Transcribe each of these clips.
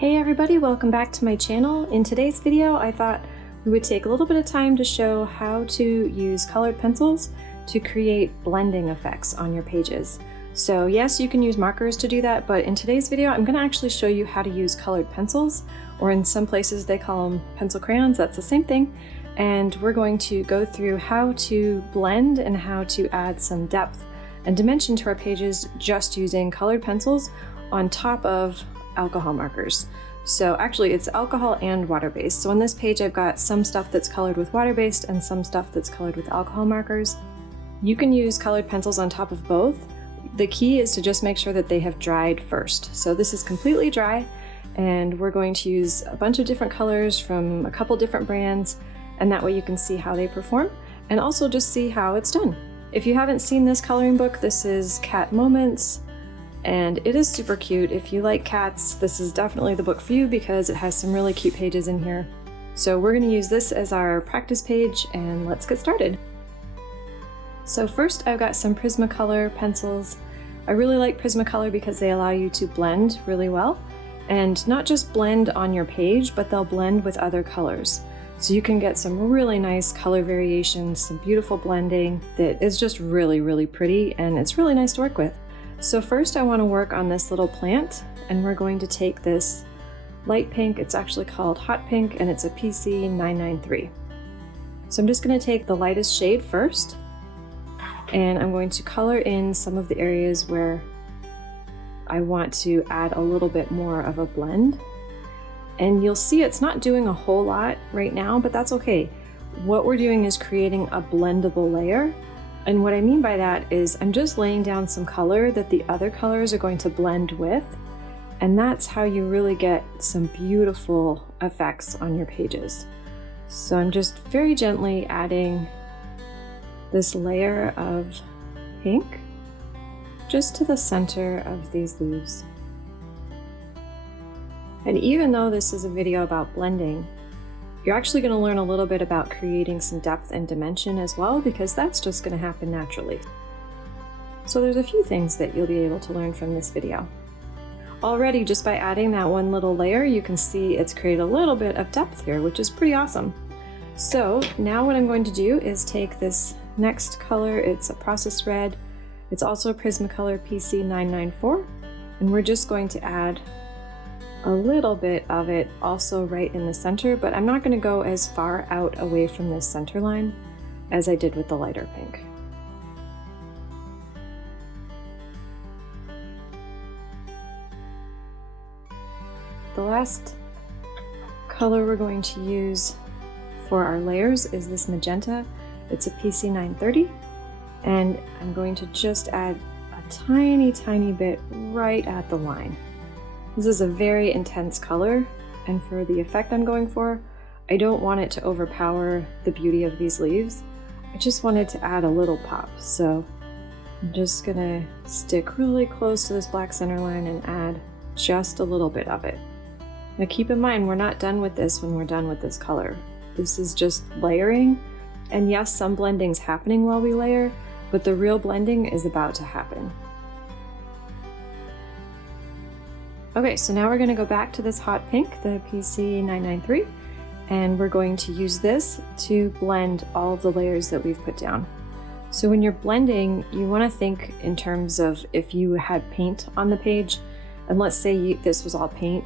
Hey everybody, welcome back to my channel. In today's video, I thought we would take a little bit of time to show how to use colored pencils to create blending effects on your pages. So yes, you can use markers to do that, but in today's video, I'm going to actually show you how to use colored pencils, or in some places they call them pencil crayons, that's the same thing. And we're going to go through how to blend and how to add some depth and dimension to our pages just using colored pencils on top of alcohol markers. So actually it's alcohol and water-based. So on this page I've got some stuff that's colored with water-based and some stuff that's colored with alcohol markers. You can use colored pencils on top of both. The key is to just make sure that they have dried first. So this is completely dry and we're going to use a bunch of different colors from a couple different brands, and that way you can see how they perform and also just see how it's done. If you haven't seen this coloring book, this is Cat Moments. And it is super cute. If you like cats, this is definitely the book for you because it has some really cute pages in here. So we're going to use this as our practice page and let's get started. So first I've got some Prismacolor pencils. I really like Prismacolor because they allow you to blend really well, and not just blend on your page, but they'll blend with other colors. So you can get some really nice color variations, some beautiful blending that is just really, really pretty, and it's really nice to work with. So first I want to work on this little plant, and we're going to take this light pink, it's actually called Hot Pink, and it's a PC 993. So I'm just going to take the lightest shade first, and I'm going to color in some of the areas where I want to add a little bit more of a blend. And you'll see it's not doing a whole lot right now, but that's okay. What we're doing is creating a blendable layer. And what I mean by that is I'm just laying down some color that the other colors are going to blend with, and that's how you really get some beautiful effects on your pages. So I'm just very gently adding this layer of pink just to the center of these leaves. And even though this is a video about blending, you're actually going to learn a little bit about creating some depth and dimension as well, because that's just going to happen naturally. So there's a few things that you'll be able to learn from this video. Already, just by adding that one little layer, you can see it's created a little bit of depth here, which is pretty awesome. So now what I'm going to do is take this next color, it's a processed red, it's also a Prismacolor PC 994, and we're just going to add a little bit of it also right in the center, but I'm not going to go as far out away from this center line as I did with the lighter pink. The last color we're going to use for our layers is this magenta. It's a PC 930, and I'm going to just add a tiny bit right at the line. This is a very intense color, and for the effect I'm going for, I don't want it to overpower the beauty of these leaves. I just wanted to add a little pop, so I'm just gonna stick really close to this black center line and add just a little bit of it. Now keep in mind, we're not done with this when we're done with this color. This is just layering, and yes, some blending's happening while we layer, but the real blending is about to happen. Okay, so now we're going to go back to this hot pink, the PC 993, and we're going to use this to blend all of the layers that we've put down. So when you're blending, you want to think in terms of if you had paint on the page, and let's say this was all paint,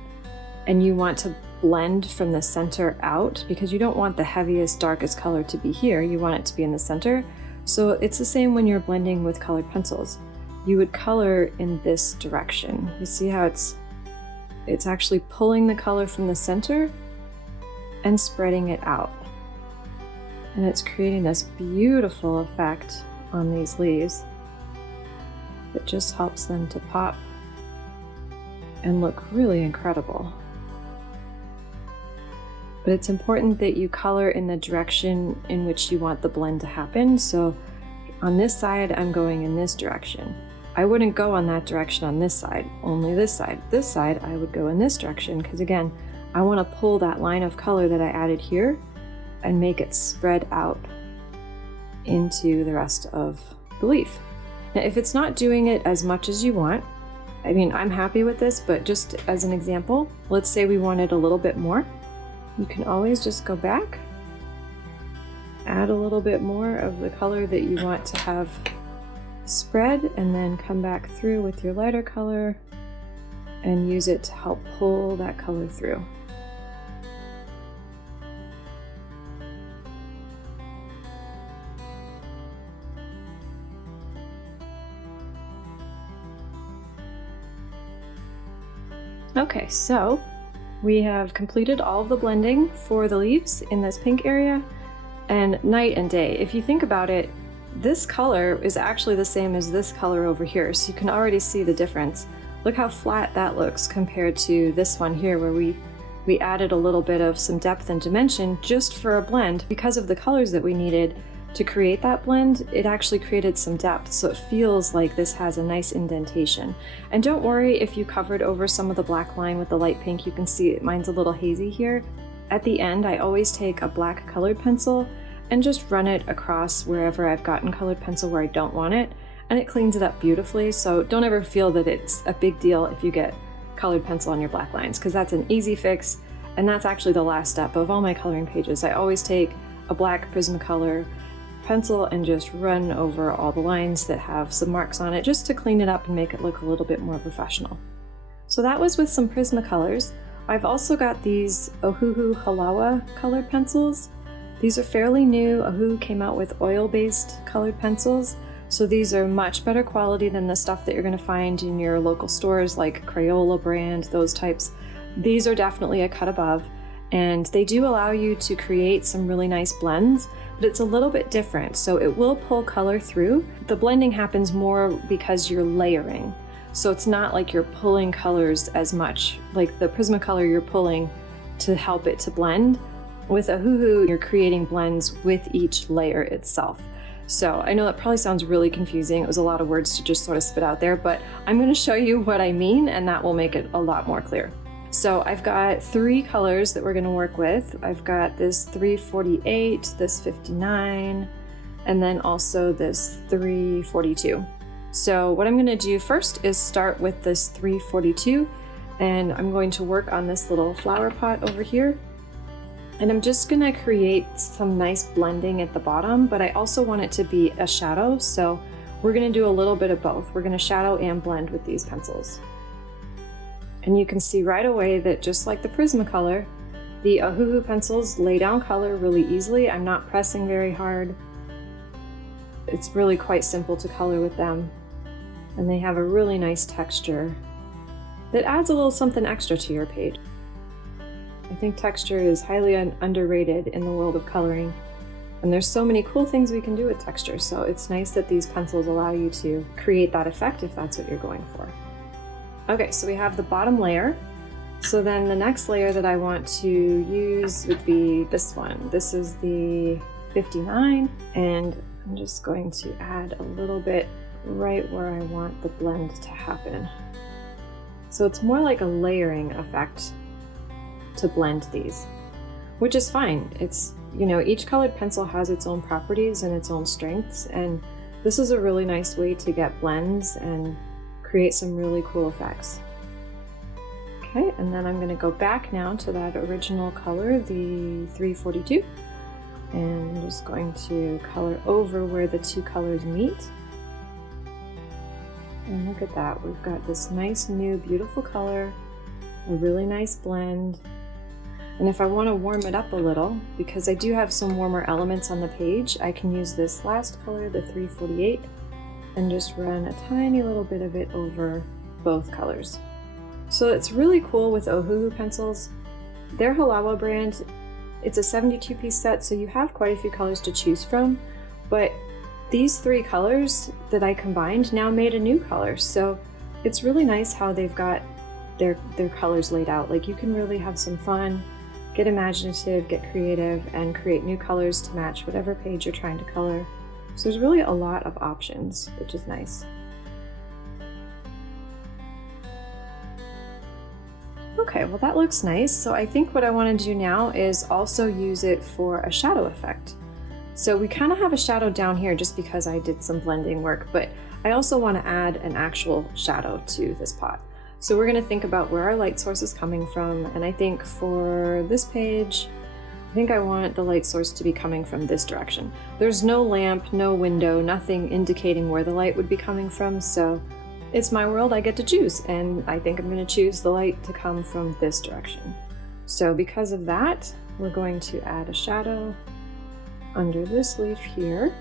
and you want to blend from the center out, because you don't want the heaviest, darkest color to be here, you want it to be in the center. So it's the same when you're blending with colored pencils. You would color in this direction. You see how it's actually pulling the color from the center and spreading it out. And it's creating this beautiful effect on these leaves that just helps them to pop and look really incredible. But it's important that you color in the direction in which you want the blend to happen. So on this side, I'm going in this direction. I wouldn't go on that direction on this side, only this side. This side, I would go in this direction, because again, I want to pull that line of color that I added here and make it spread out into the rest of the leaf. Now, if it's not doing it as much as you want, I mean, I'm happy with this, but just as an example, let's say we wanted a little bit more. You can always just go back, add a little bit more of the color that you want to have spread, and then come back through with your lighter color and use it to help pull that color through. Okay, so we have completed all of the blending for the leaves in this pink area, and night and day. If you think about it, this color is actually the same as this color over here, so you can already see the difference. Look how flat that looks compared to this one here, where we added a little bit of some depth and dimension just for a blend. Because of the colors that we needed to create that blend, it actually created some depth, so it feels like this has a nice indentation. And don't worry if you covered over some of the black line with the light pink. You can see mine's a little hazy here. At the end, I always take a black colored pencil and just run it across wherever I've gotten colored pencil where I don't want it, and it cleans it up beautifully. So don't ever feel that it's a big deal if you get colored pencil on your black lines, because that's an easy fix, and that's actually the last step of all my coloring pages. I always take a black Prismacolor pencil and just run over all the lines that have some marks on it, just to clean it up and make it look a little bit more professional. So that was with some Prismacolors. I've also got these Ohuhu Halawa colored pencils. These are fairly new. Ohuhu came out with oil-based colored pencils, so these are much better quality than the stuff that you're going to find in your local stores like Crayola brand, those types. These are definitely a cut above, and they do allow you to create some really nice blends, but it's a little bit different, so it will pull color through. The blending happens more because you're layering, so it's not like you're pulling colors as much. Like the Prismacolor, you're pulling to help it to blend. With Ohuhu, you're creating blends with each layer itself. So I know that probably sounds really confusing. It was a lot of words to just sort of spit out there, but I'm going to show you what I mean, and that will make it a lot more clear. So I've got 3 colors that we're going to work with. I've got this 348, this 59, and then also this 342. So what I'm going to do first is start with this 342, and I'm going to work on this little flower pot over here. And I'm just going to create some nice blending at the bottom, but I also want it to be a shadow, so we're going to do a little bit of both. We're going to shadow and blend with these pencils. And you can see right away that just like the Prismacolor, the Ohuhu pencils lay down color really easily. I'm not pressing very hard. It's really quite simple to color with them. And they have a really nice texture that adds a little something extra to your page. I think texture is highly underrated in the world of coloring, and there's so many cool things we can do with texture, so it's nice that these pencils allow you to create that effect if that's what you're going for. Okay, so we have the bottom layer. So then the next layer that I want to use would be this one. This is the 59, and I'm just going to add a little bit right where I want the blend to happen. So it's more like a layering effect to blend these, which is fine. It's, you know, each colored pencil has its own properties and its own strengths, and this is a really nice way to get blends and create some really cool effects. Okay, and then I'm going to go back now to that original color, the 342, and I'm just going to color over where the 2 colors meet. And look at that, we've got this nice new beautiful color, a really nice blend. And if I want to warm it up a little, because I do have some warmer elements on the page, I can use this last color, the 348, and just run a tiny little bit of it over both colors. So it's really cool with Ohuhu pencils. Their Halawa brand, it's a 72-piece set, so you have quite a few colors to choose from, but these 3 colors that I combined now made a new color. So it's really nice how they've got their colors laid out. Like, you can really have some fun, get imaginative, get creative, and create new colors to match whatever page you're trying to color. So there's really a lot of options, which is nice. Okay, well that looks nice. So I think what I want to do now is also use it for a shadow effect. So we kind of have a shadow down here just because I did some blending work, but I also want to add an actual shadow to this pot. So we're going to think about where our light source is coming from, and I think for this page, I think I want the light source to be coming from this direction. There's no lamp, no window, nothing indicating where the light would be coming from, so it's my world, I get to choose, and I think I'm going to choose the light to come from this direction. So because of that, we're going to add a shadow under this leaf here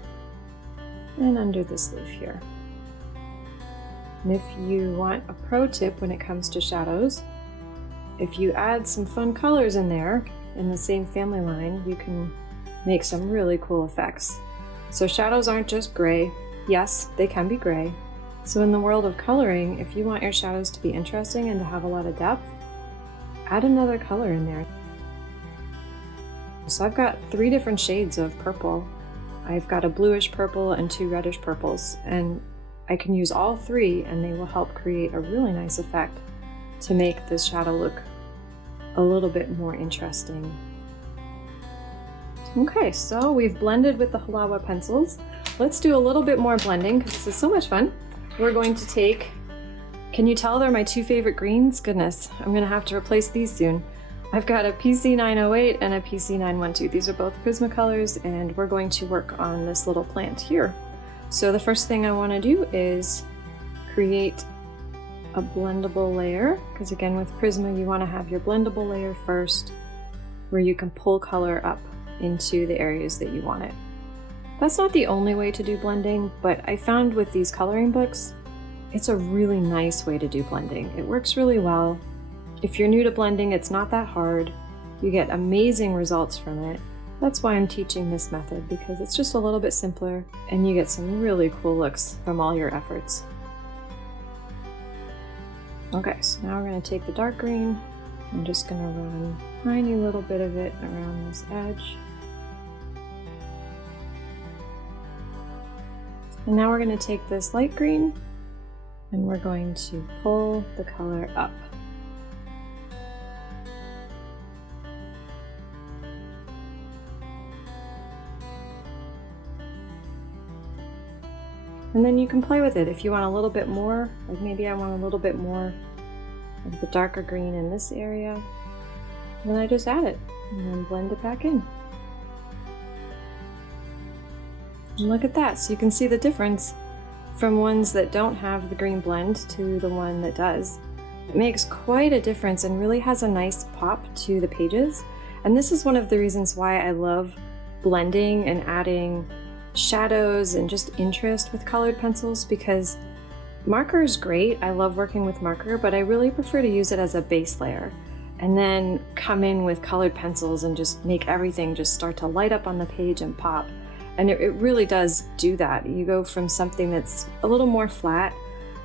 and under this leaf here. And if you want a pro tip when it comes to shadows, if you add some fun colors in there in the same family line, you can make some really cool effects. So shadows aren't just gray. Yes, they can be gray. So in the world of coloring, if you want your shadows to be interesting and to have a lot of depth, add another color in there. So I've got 3 different shades of purple. I've got a bluish purple and 2 reddish purples, and I can use all 3 and they will help create a really nice effect to make this shadow look a little bit more interesting. Okay, so we've blended with the Halawa pencils. Let's do a little bit more blending because this is so much fun. We're going to take, can you tell they're my 2 favorite greens? Goodness, I'm gonna have to replace these soon. I've got a PC908 and a PC912. These are both Prismacolors, and we're going to work on this little plant here. So the first thing I want to do is create a blendable layer, because again with Prisma you want to have your blendable layer first, where you can pull color up into the areas that you want it. That's not the only way to do blending, but I found with these coloring books, it's a really nice way to do blending. It works really well. If you're new to blending, it's not that hard. You get amazing results from it. That's why I'm teaching this method, because it's just a little bit simpler and you get some really cool looks from all your efforts. Okay, so now we're going to take the dark green. I'm just going to run a tiny little bit of it around this edge. And now we're going to take this light green and we're going to pull the color up. And then you can play with it if you want a little bit more, like maybe I want a little bit more of the darker green in this area. Then I just add it and then blend it back in. And look at that, so you can see the difference from ones that don't have the green blend to the one that does. It makes quite a difference and really has a nice pop to the pages. And this is one of the reasons why I love blending and adding shadows and just interest with colored pencils, because marker is great. I love working with marker, but I really prefer to use it as a base layer and then come in with colored pencils and just make everything just start to light up on the page and pop. And it really does do that. You go from something that's a little more flat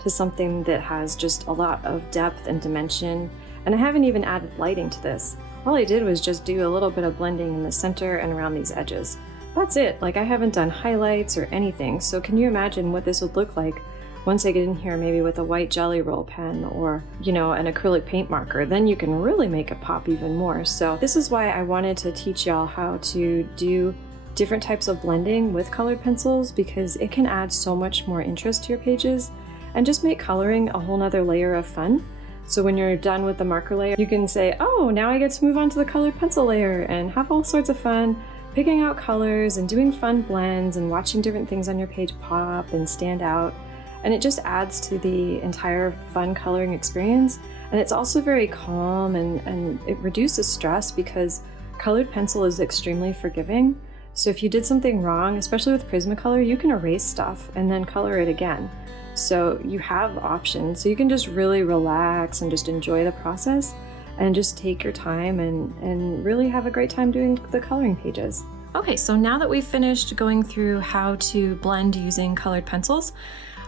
to something that has just a lot of depth and dimension. And I haven't even added lighting to this. All I did was just do a little bit of blending in the center and around these edges. That's it. Like, I haven't done highlights or anything. So can you imagine what this would look like once I get in here maybe with a white Jelly Roll pen or, you know, an acrylic paint marker? Then you can really make it pop even more. So this is why I wanted to teach y'all how to do different types of blending with colored pencils, because it can add so much more interest to your pages and just make coloring a whole nother layer of fun. So when you're done with the marker layer, you can say, oh, now I get to move on to the colored pencil layer and have all sorts of fun picking out colors and doing fun blends and watching different things on your page pop and stand out. And it just adds to the entire fun coloring experience. And it's also very calm and it reduces stress, because colored pencil is extremely forgiving. So if you did something wrong, especially with Prismacolor, you can erase stuff and then color it again. So you have options. So you can just really relax and just enjoy the process and just take your time and really have a great time doing the coloring pages. Okay, so now that we've finished going through how to blend using colored pencils,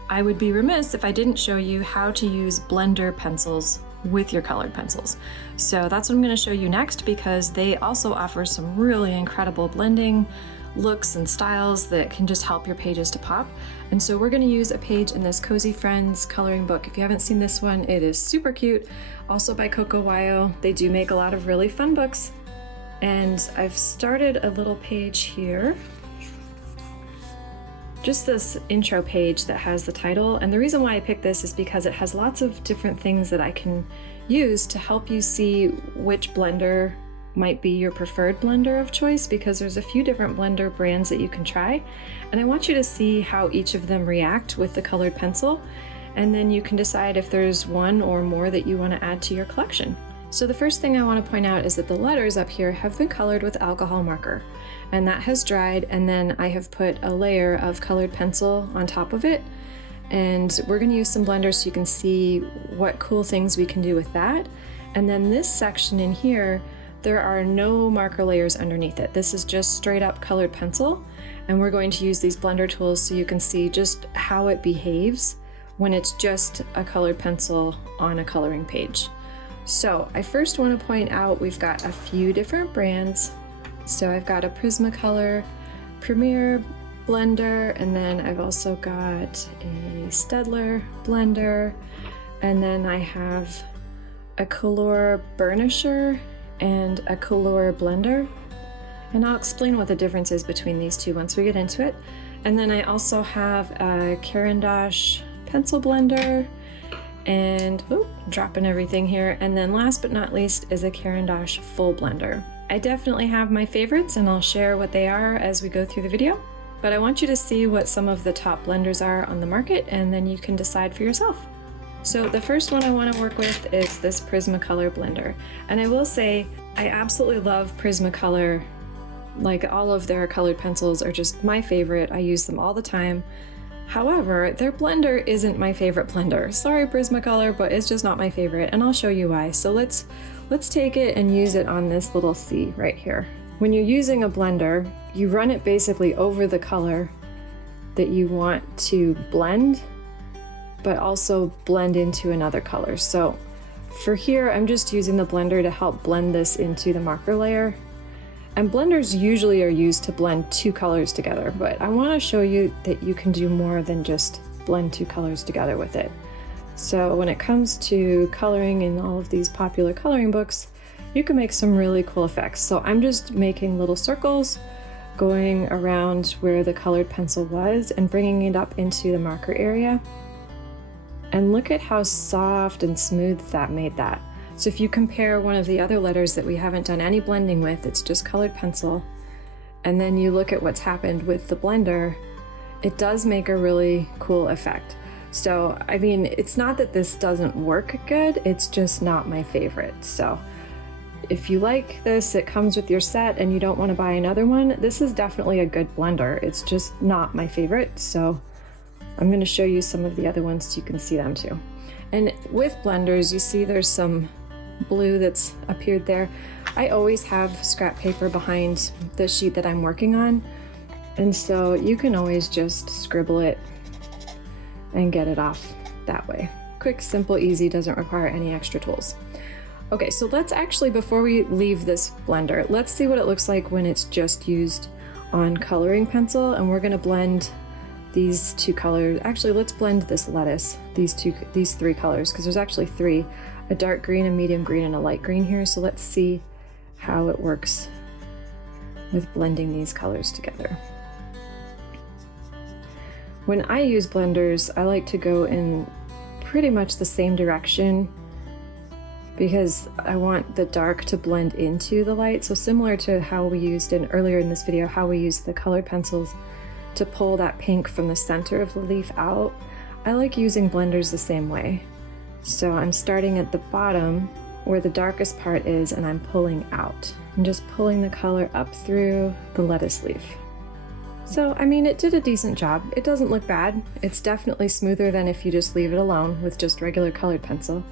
I would be remiss if I didn't show you how to use blender pencils with your colored pencils. So that's what I'm going to show you next, because they also offer some really incredible blending looks and styles that can just help your pages to pop. And so we're going to use a page in this Cozy Friends coloring book. If you haven't seen this one, it is super cute. Also by Coco. They do make a lot of really fun books. And I've started a little page here just this intro page that has the title. And the reason why I picked this is because it has lots of different things that I can use to help you see which blender might be your preferred blender of choice, because there's a few different blender brands that you can try. And I want you to see how each of them react with the colored pencil. And then you can decide if there's one or more that you want to add to your collection. So the first thing I want to point out is that the letters up here have been colored with alcohol marker, and that has dried, and then I have put a layer of colored pencil on top of it. And we're going to use some blenders so you can see what cool things we can do with that. And then this section in here, there are no marker layers underneath it. This is just straight up colored pencil, and we're going to use these blender tools so you can see just how it behaves when it's just a colored pencil on a coloring page. So I first want to point out we've got a few different brands. So I've got a Prismacolor Premier blender, and then I've also got a Staedtler blender, and then I have a Color burnisher and a Color blender. And I'll explain what the difference is between these two once we get into it. And then I also have a Caran d'Ache pencil blender, and dropping everything here. And then last but not least is a Caran d'Ache full blender. I definitely have my favorites, and I'll share what they are as we go through the video. But I want you to see what some of the top blenders are on the market, and then you can decide for yourself. So the first one I want to work with is this Prismacolor blender. And I will say, I absolutely love Prismacolor. Like, all of their colored pencils are just my favorite. I use them all the time. However, their blender isn't my favorite blender. Sorry, Prismacolor, but it's just not my favorite, and I'll show you why. So let's take it and use it on this little C right here. When you're using a blender, you run it basically over the color that you want to blend, but also blend into another color. So for here, I'm just using the blender to help blend this into the marker layer. And blenders usually are used to blend two colors together, but I want to show you that you can do more than just blend two colors together with it. So when it comes to coloring in all of these popular coloring books, you can make some really cool effects. So I'm just making little circles, going around where the colored pencil was and bringing it up into the marker area. And look at how soft and smooth that made that. So if you compare one of the other letters that we haven't done any blending with, it's just colored pencil, and then you look at what's happened with the blender, it does make a really cool effect. So, I mean, it's not that this doesn't work good, it's just not my favorite. So if you like this, it comes with your set and you don't want to buy another one, this is definitely a good blender. It's just not my favorite. So I'm going to show you some of the other ones so you can see them too. And with blenders, you see there's some blue that's appeared there. I always have scrap paper behind the sheet that I'm working on, and so you can always just scribble it and get it off that way. Quick, simple, easy, doesn't require any extra tools. Okay, so let's actually, before we leave this blender, let's see what it looks like when it's just used on coloring pencil, and we're going to blend these two colors. Actually, let's blend this lettuce, these three colors, because there's actually three: a dark green, a medium green, and a light green here. So let's see how it works with blending these colors together. When I use blenders, I like to go in pretty much the same direction because I want the dark to blend into the light. So similar to how we used earlier in this video, how we used the colored pencils to pull that pink from the center of the leaf out, I like using blenders the same way. So I'm starting at the bottom where the darkest part is, and I'm pulling out. I'm just pulling the color up through the lettuce leaf. So, I mean, it did a decent job. It doesn't look bad. It's definitely smoother than if you just leave it alone with just regular colored pencil.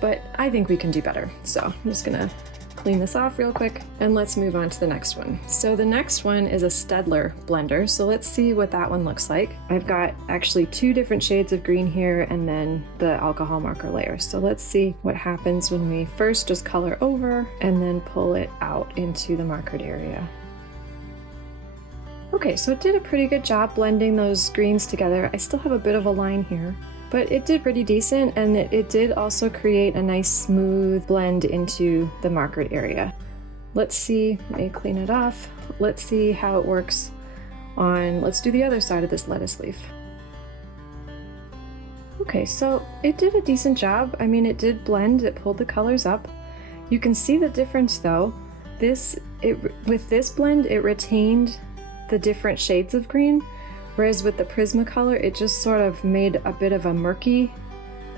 But I think we can do better. So I'm just gonna clean this off real quick, and let's move on to the next one. So the next one is a Staedtler blender. So let's see what that one looks like. I've got actually two different shades of green here and then the alcohol marker layer. So let's see what happens when we first just color over and then pull it out into the markered area. Okay, so it did a pretty good job blending those greens together. I still have a bit of a line here, but it did pretty decent, and it did also create a nice smooth blend into the markered area. Let's see, let me clean it off. Let's see how it works on, let's do the other side of this lettuce leaf. Okay, so it did a decent job. I mean, it did blend, it pulled the colors up. You can see the difference though. With this blend, it retained the different shades of green, whereas with the Prismacolor, it just sort of made a bit of a murky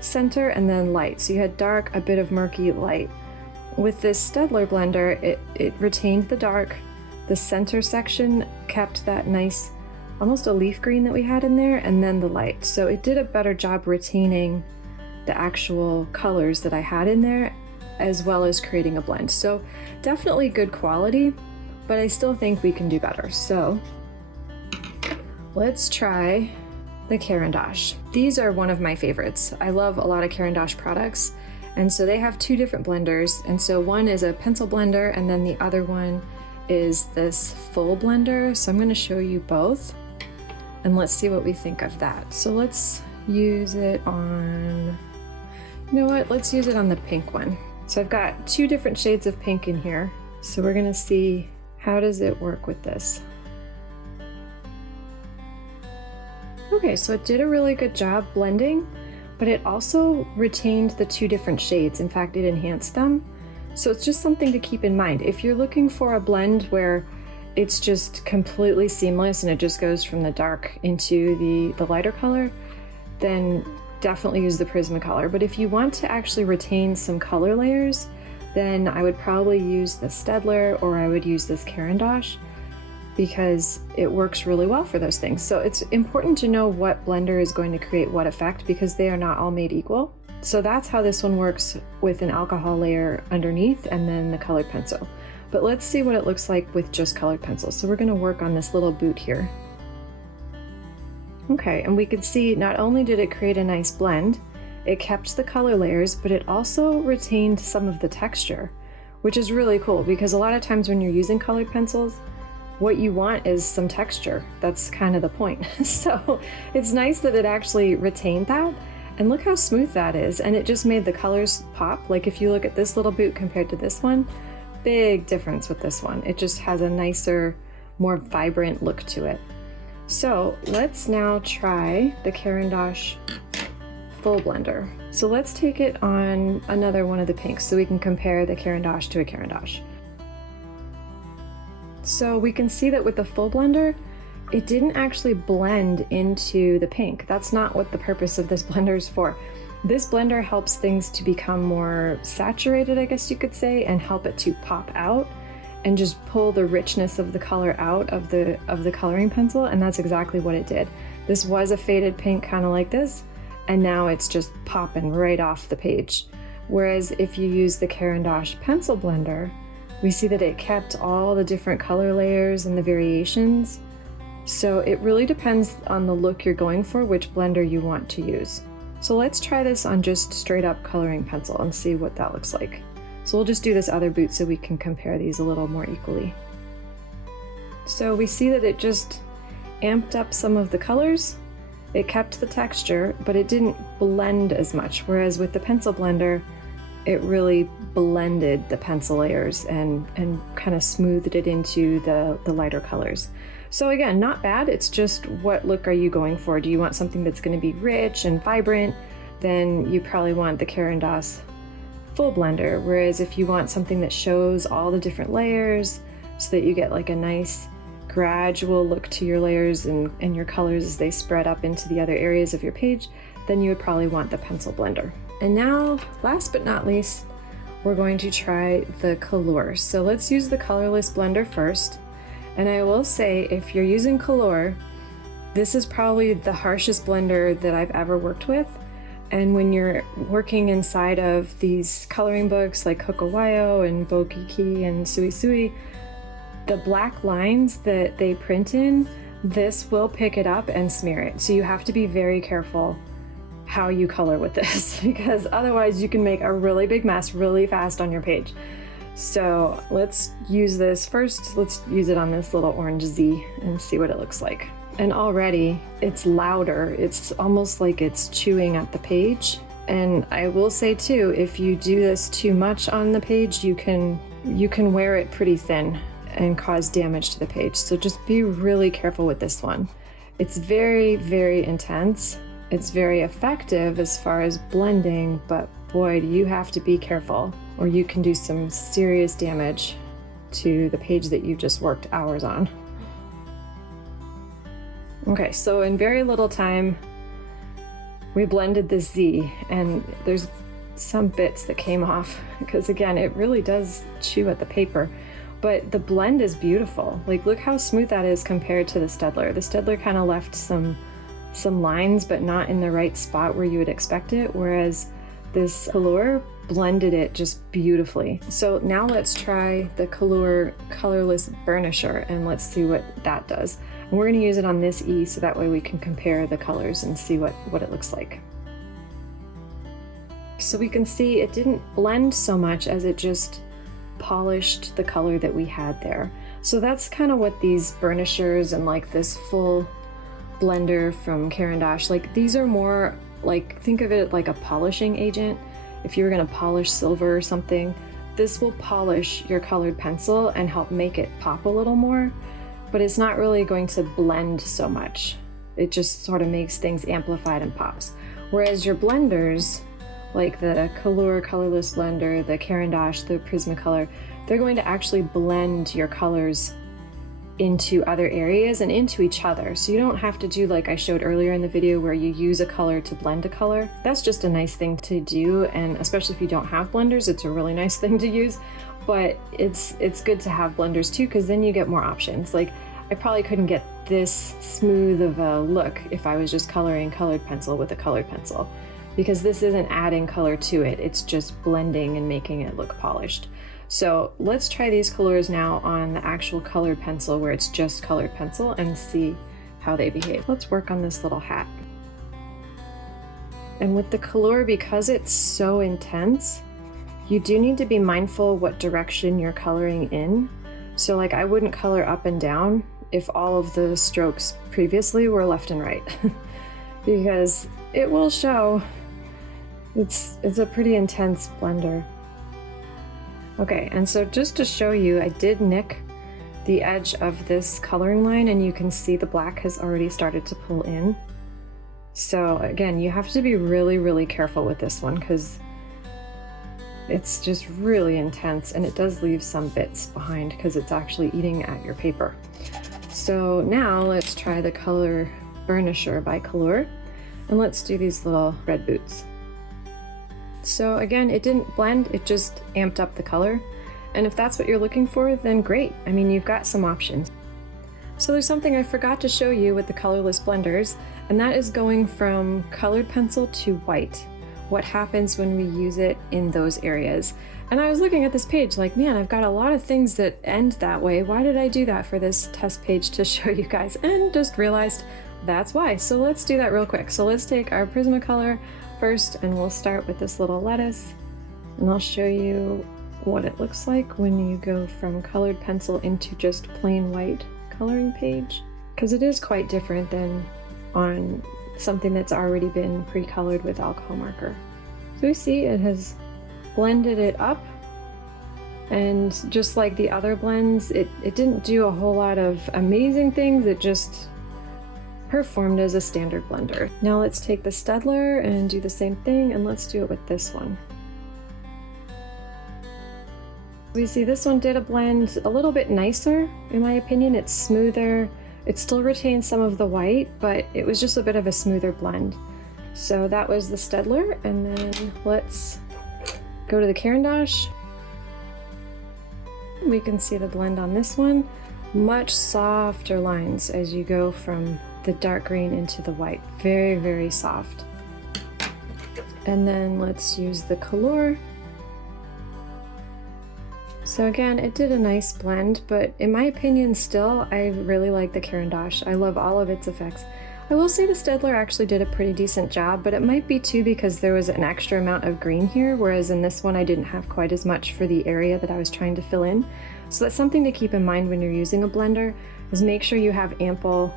center and then light. So you had dark, a bit of murky, light. With this Staedtler blender, it retained the dark. The center section kept that nice, almost a leaf green that we had in there, and then the light. So it did a better job retaining the actual colors that I had in there, as well as creating a blend. So definitely good quality, but I still think we can do better. So let's try the Caran d'Ache. These are one of my favorites. I love a lot of Caran d'Ache products. And so they have two different blenders. And so one is a pencil blender, and then the other one is this full blender. So I'm going to show you both, and let's see what we think of that. So let's use it on, you know what, let's use it on the pink one. So I've got two different shades of pink in here. So we're going to see, how does it work with this? Okay, so it did a really good job blending, but it also retained the two different shades. In fact, it enhanced them. So it's just something to keep in mind. If you're looking for a blend where it's just completely seamless and it just goes from the dark into the lighter color, then definitely use the Prismacolor. But if you want to actually retain some color layers, then I would probably use the Staedtler, or I would use this Caran d'Ache, because it works really well for those things. So it's important to know what blender is going to create what effect, because they are not all made equal. So that's how this one works, with an alcohol layer underneath and then the colored pencil. But let's see what it looks like with just colored pencil. So we're going to work on this little boot here. Okay, and we could see not only did it create a nice blend, it kept the color layers, but it also retained some of the texture, which is really cool, because a lot of times when you're using colored pencils, what you want is some texture. That's kind of the point. So it's nice that it actually retained that. And look how smooth that is. And it just made the colors pop. Like if you look at this little boot compared to this one, big difference with this one. It just has a nicer, more vibrant look to it. So let's now try the Caran d'Ache full blender. So let's take it on another one of the pinks so we can compare the Caran d'Ache to a Caran d'Ache. So we can see that with the full blender, it didn't actually blend into the pink. That's not what the purpose of this blender is for. This blender helps things to become more saturated, I guess you could say, and help it to pop out and just pull the richness of the color out of the coloring pencil, and that's exactly what it did. This was a faded pink, kind of like this, and now it's just popping right off the page. Whereas if you use the Caran d'Ache pencil blender, we see that it kept all the different color layers and the variations. So it really depends on the look you're going for, which blender you want to use. So let's try this on just straight up coloring pencil and see what that looks like. So we'll just do this other boot so we can compare these a little more equally. So we see that it just amped up some of the colors. It kept the texture, but it didn't blend as much. Whereas with the pencil blender, it really blended the pencil layers and kind of smoothed it into the lighter colors. So again, not bad. It's just, what look are you going for? Do you want something that's going to be rich and vibrant? Then you probably want the Caran d'Ache full blender. Whereas if you want something that shows all the different layers so that you get like a nice gradual look to your layers and your colors as they spread up into the other areas of your page, then you would probably want the pencil blender. And now, last but not least, we're going to try the color. So let's use the colorless blender first. And I will say, if you're using color, this is probably the harshest blender that I've ever worked with. And when you're working inside of these coloring books like Coco and Bokiki and Sui Sui, the black lines that they print in, this will pick it up and smear it. So you have to be very careful how you color with this, because otherwise you can make a really big mess really fast on your page. So let's use this first. Let's use it on this little orange Z and see what it looks like. And already it's louder. It's almost like it's chewing at the page. And I will say too, if you do this too much on the page, you can wear it pretty thin. and cause damage to the page. So just be really careful with this one. It's very, very intense. It's very effective as far as blending, but boy, do you have to be careful or you can do some serious damage to the page that you just worked hours on. Okay, so in very little time, we blended the Z, and there's some bits that came off because again, it really does chew at the paper, but the blend is beautiful. Like, look how smooth that is compared to the Staedtler. The Staedtler kind of left some lines, but not in the right spot where you would expect it, whereas this Color blended it just beautifully. So now let's try the Color colorless burnisher and let's see what that does. And we're going to use it on this E so that way we can compare the colors and see what it looks like. So we can see it didn't blend so much as it just polished the color that we had there. So that's kind of what these burnishers and like this full blender from Caran d'Ache, like these are more like, think of it like a polishing agent. If you were going to polish silver or something, this will polish your colored pencil and help make it pop a little more, but it's not really going to blend so much. It just sort of makes things amplified and pops. Whereas your blenders, like the Color colorless blender, the Caran d'Ache, the Prismacolor, they're going to actually blend your colors into other areas and into each other. So you don't have to do like I showed earlier in the video where you use a color to blend a color. That's just a nice thing to do, and especially if you don't have blenders, it's a really nice thing to use. But it's good to have blenders too, because then you get more options. Like, I probably couldn't get this smooth of a look if I was just coloring colored pencil with a colored pencil, because this isn't adding color to it, it's just blending and making it look polished. So let's try these colors now on the actual colored pencil where it's just colored pencil and see how they behave. Let's work on this little hat. And with the Color, because it's so intense, you do need to be mindful what direction you're coloring in. So like, I wouldn't color up and down if all of the strokes previously were left and right, because it will show. It's a pretty intense blender. Okay, and so just to show you, I did nick the edge of this coloring line, and you can see the black has already started to pull in. So again, you have to be really, really careful with this one because it's just really intense, and it does leave some bits behind because it's actually eating at your paper. So now let's try the Color Burnisher by Color, and let's do these little red boots. So again, it didn't blend, it just amped up the color. And if that's what you're looking for, then great. I mean, you've got some options. So there's something I forgot to show you with the colorless blenders, and that is going from colored pencil to white. What happens when we use it in those areas. And I was looking at this page like, man, I've got a lot of things that end that way. Why did I do that for this test page to show you guys? And just realized that's why. So let's do that real quick. So let's take our Prismacolor first, and we'll start with this little lettuce, and I'll show you what it looks like when you go from colored pencil into just plain white coloring page, because it is quite different than on something that's already been pre-colored with alcohol marker. So you see it has blended it up, and just like the other blends, it didn't do a whole lot of amazing things, it just performed as a standard blender. Now let's take the Staedtler and do the same thing, and let's do it with this one. We see this one did a blend a little bit nicer, in my opinion. It's smoother. It still retains some of the white, but it was just a bit of a smoother blend. So that was the Staedtler, and then let's go to the Caran d'Ache. We can see the blend on this one. Much softer lines as you go from the dark green into the white. Very, very soft. And then let's use the Color. So again, it did a nice blend, but in my opinion still, I really like the Caran d'Ache. I love all of its effects. I will say the Staedtler actually did a pretty decent job, but it might be too because there was an extra amount of green here, whereas in this one I didn't have quite as much for the area that I was trying to fill in. So that's something to keep in mind when you're using a blender, is make sure you have ample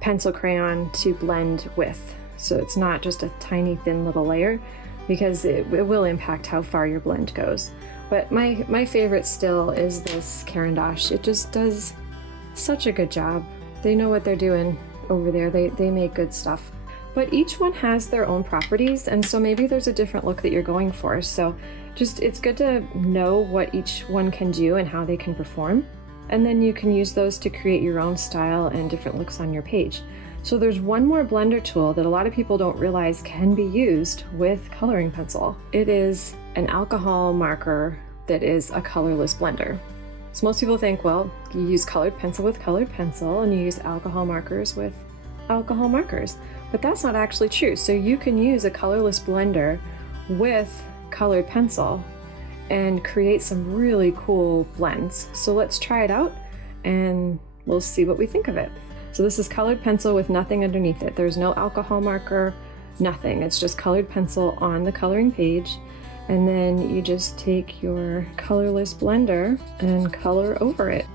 pencil crayon to blend with. So it's not just a tiny thin little layer, because it will impact how far your blend goes. But my favorite still is this Caran d'Ache. It just does such a good job. They know what they're doing over there. They make good stuff. But each one has their own properties, and so maybe there's a different look that you're going for. So just it's good to know what each one can do and how they can perform. And then you can use those to create your own style and different looks on your page. So there's one more blender tool that a lot of people don't realize can be used with coloring pencil. It is an alcohol marker that is a colorless blender. So most people think, well, you use colored pencil with colored pencil and you use alcohol markers with alcohol markers, but that's not actually true. So you can use a colorless blender with colored pencil and create some really cool blends. So let's try it out and we'll see what we think of it. So this is colored pencil with nothing underneath it. There's no alcohol marker, nothing. It's just colored pencil on the coloring page. And then you just take your colorless blender and color over it.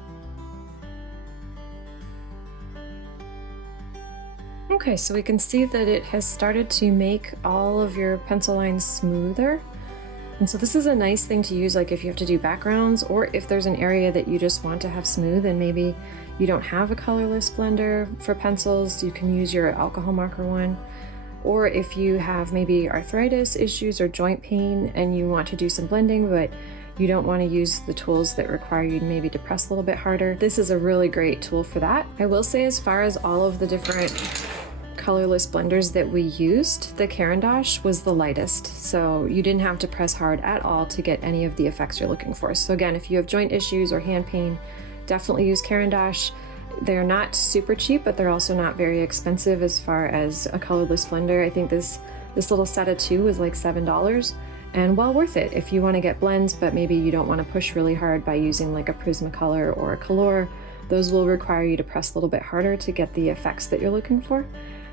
Okay, so we can see that it has started to make all of your pencil lines smoother. And so this is a nice thing to use, like if you have to do backgrounds, or if there's an area that you just want to have smooth and maybe you don't have a colorless blender for pencils, you can use your alcohol marker one. Or if you have maybe arthritis issues or joint pain and you want to do some blending, but you don't want to use the tools that require you maybe to press a little bit harder, this is a really great tool for that. I will say, as far as all of the different colorless blenders that we used, the Caran d'Ache was the lightest, so you didn't have to press hard at all to get any of the effects you're looking for. So again, if you have joint issues or hand pain, definitely use Caran d'Ache. They're not super cheap, but they're also not very expensive as far as a colorless blender. I think this little set of two was like $7, and well worth it if you want to get blends, but maybe you don't want to push really hard by using like a Prismacolor or a Color. Those will require you to press a little bit harder to get the effects that you're looking for.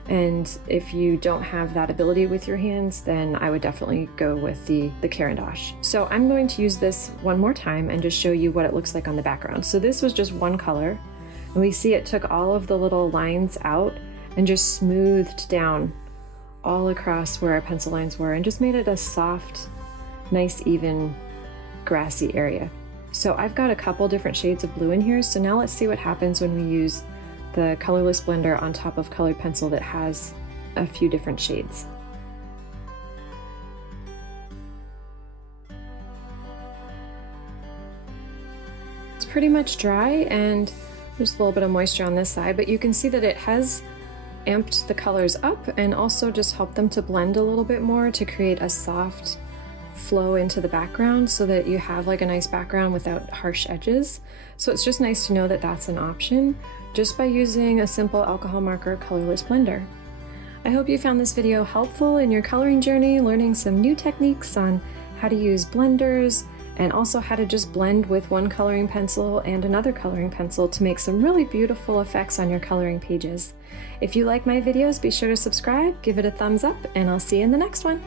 And if you don't have that ability with your hands, then I would definitely go with the Caran d'Ache. So I'm going to use this one more time and just show you what it looks like on the background. So this was just one color, and we see it took all of the little lines out and just smoothed down all across where our pencil lines were and just made it a soft, nice, even, grassy area. So I've got a couple different shades of blue in here, so now let's see what happens when we use the colorless blender on top of colored pencil that has a few different shades. It's pretty much dry and there's a little bit of moisture on this side, but you can see that it has amped the colors up and also just helped them to blend a little bit more to create a soft flow into the background so that you have like a nice background without harsh edges. So it's just nice to know that that's an option just by using a simple alcohol marker colorless blender. I hope you found this video helpful in your coloring journey, learning some new techniques on how to use blenders and also how to just blend with one coloring pencil and another coloring pencil to make some really beautiful effects on your coloring pages. If you like my videos, be sure to subscribe, give it a thumbs up, and I'll see you in the next one.